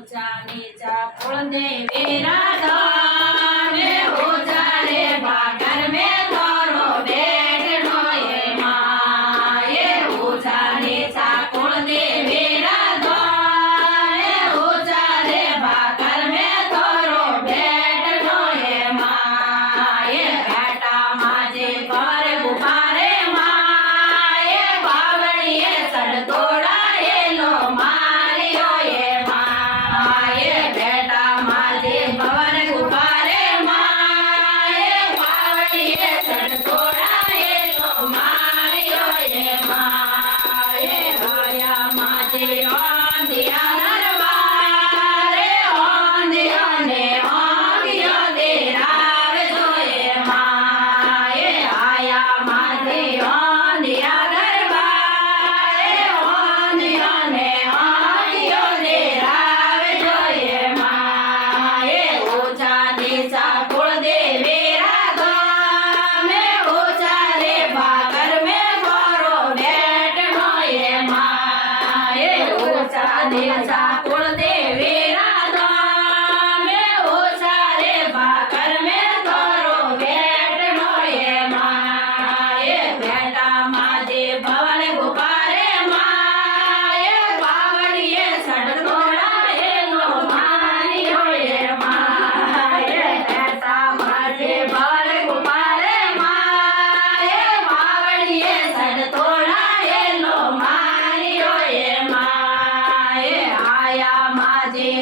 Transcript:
ऊंचा नीचा कुल दे वेरा दामे ऊंचा रे भागर में तोरो बैठनो ये माँ ये ऊंचा नीचा कुल दे वेरा दामे ऊंचा रे भागर में तोरो बैठनो ये माँ ये घाटा माजे पर गुब्बारे माँ ये बावड़िए सड़ तोड़ा ये लो मारियो ये माँ ये बेटा माजे भवन गुब्बारे माँ ये बावड़िए सड़ तोड़ा ये लो मारियो ये माँ ये आया माजे आंधिया नरवारे आंधिया ने आंधिया दे रावे जो ये माँ ये आया माजे आंधिया नरवारे आंधिया ने आंधिया दे रावे जो ये माँ ये ऊंचा नीचा कुल दे वेरा गामे ऊंचा रे भागर में गोरो बैठनो ये माँ ये ऊंचा नीचा कुल दे वेरा गामे ऊंचा रे भागर में गोरो बैठनो ये माँ ये बेटा माजे भवन गुब्बारे माँ ये बावड़िए सड़ तोड़ा ये लो मारियो ये माँ ये बेटा माजे भवन गुब्बारे माँ ये बावड़िए सड़ तोड़ा ये लो मारियो ये माँ ये आया माजे